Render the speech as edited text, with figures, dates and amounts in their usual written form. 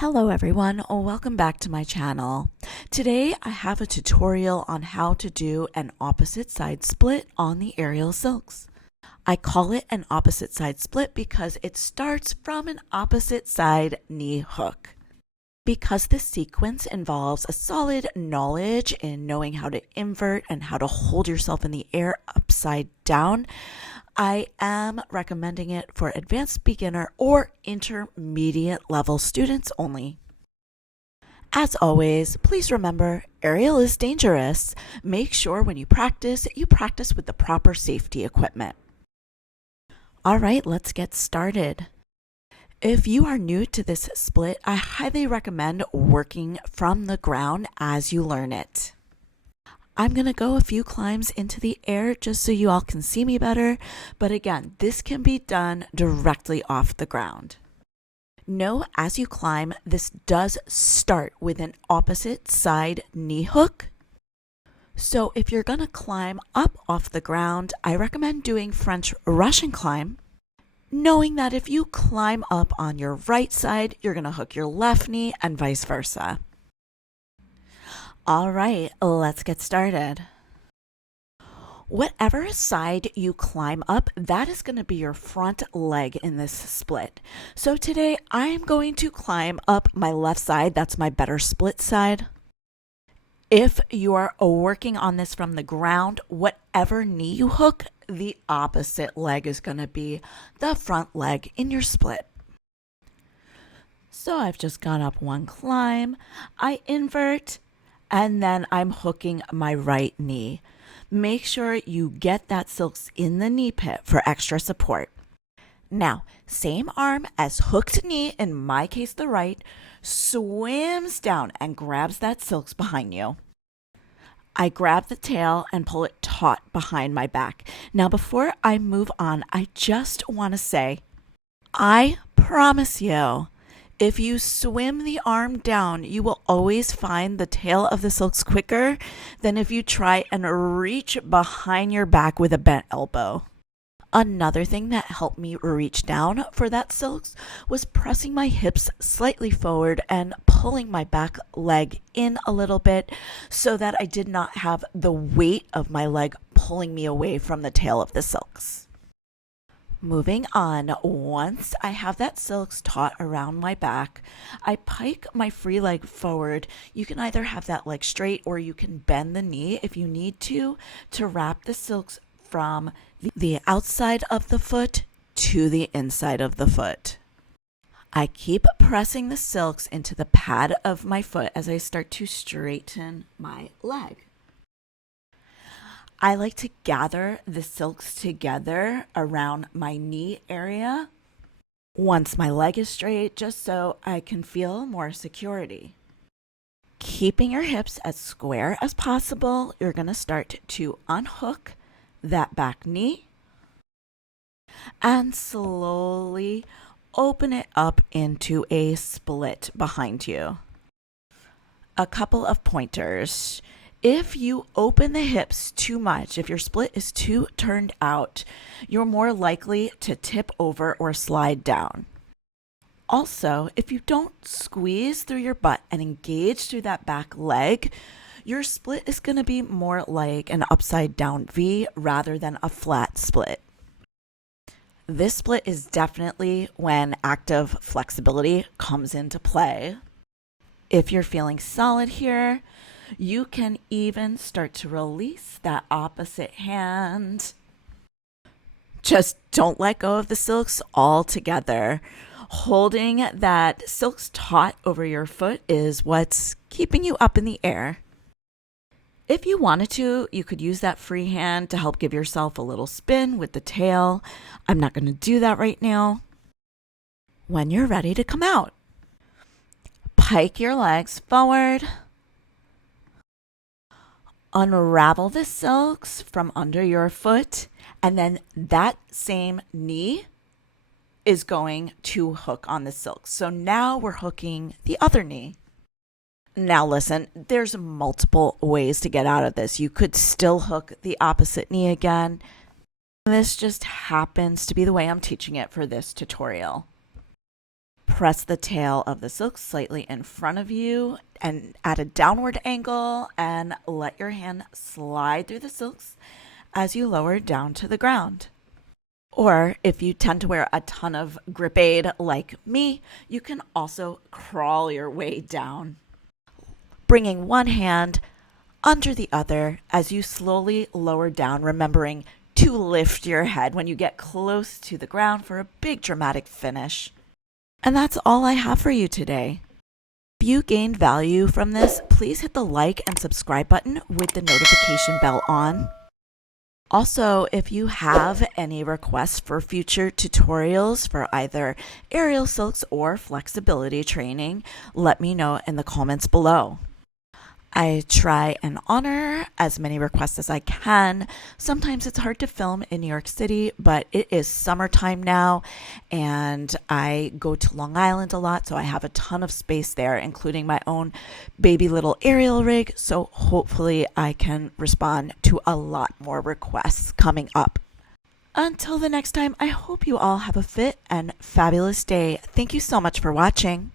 Hello everyone, welcome back to my channel. Today I have a tutorial on how to do an opposite side split on the aerial silks. I call it an opposite side split because it starts from an opposite side knee hook. Because this sequence involves a solid knowledge in knowing how to invert and how to hold yourself in the air upside down, I am recommending it for advanced beginner or intermediate level students only. As always, please remember, aerial is dangerous. Make sure when you practice with the proper safety equipment. All right, let's get started. If you are new to this split, I highly recommend working from the ground as you learn it. I'm going to go a few climbs into the air just so you all can see me better, but again, this can be done directly off the ground. Know as you climb, this does start with an opposite side knee hook. So if you're going to climb up off the ground, I recommend doing French Russian climb, knowing that if you climb up on your right side, you're going to hook your left knee and vice versa. All right, let's get started. Whatever side you climb up, that is going to be your front leg in this split. So today I am going to climb up my left side. That's my better split side. If you are working on this from the ground, whatever knee you hook, the opposite leg is going to be the front leg in your split. So I've just gone up one climb, I invert, and then I'm hooking my right knee. Make sure you get that silks in the knee pit for extra support. Now, same arm as hooked knee, in my case the right, swims down and grabs that silks behind you. I grab the tail and pull it taut behind my back. Now, before I move on, I just want to say, I promise you, if you swim the arm down, you will always find the tail of the silks quicker than if you try and reach behind your back with a bent elbow. Another thing that helped me reach down for that silks was pressing my hips slightly forward and pulling my back leg in a little bit so that I did not have the weight of my leg pulling me away from the tail of the silks. Moving on, once I have that silks taut around my back, I pike my free leg forward. You can either have that leg straight or you can bend the knee if you need to wrap the silks from the outside of the foot to the inside of the foot. I keep pressing the silks into the pad of my foot as I start to straighten my leg. I like to gather the silks together around my knee area once my leg is straight, just so I can feel more security. Keeping your hips as square as possible, you're going to start to unhook that back knee and slowly open it up into a split behind you. A couple of pointers. If you open the hips too much, if your split is too turned out, you're more likely to tip over or slide down. Also, if you don't squeeze through your butt and engage through that back leg, your split is going to be more like an upside down V rather than a flat split. This split is definitely when active flexibility comes into play. If you're feeling solid here, you can even start to release that opposite hand. Just don't let go of the silks altogether. Holding that silks taut over your foot is what's keeping you up in the air. If you wanted to, you could use that free hand to help give yourself a little spin with the tail. I'm not going to do that right now. When you're ready to come out, pike your legs forward. Unravel the silks from under your foot, and then that same knee is going to hook on the silks. So now we're hooking the other knee. Now listen, there's multiple ways to get out of this. You could still hook the opposite knee again. This just happens to be the way I'm teaching it for this tutorial. Press the tail of the silk slightly in front of you and at a downward angle, and let your hand slide through the silks as you lower down to the ground. Or if you tend to wear a ton of grip aid like me, you can also crawl your way down, bringing one hand under the other as you slowly lower down, remembering to lift your head when you get close to the ground for a big dramatic finish. And that's all I have for you today. If you gained value from this, please hit the like and subscribe button with the notification bell on. Also, if you have any requests for future tutorials for either aerial silks or flexibility training, let me know in the comments below. I try and honor as many requests as I can. Sometimes it's hard to film in New York City, but it is summertime now, and I go to Long Island a lot, so I have a ton of space there, including my own baby little aerial rig, so hopefully I can respond to a lot more requests coming up. Until the next time, I hope you all have a fit and fabulous day. Thank you so much for watching.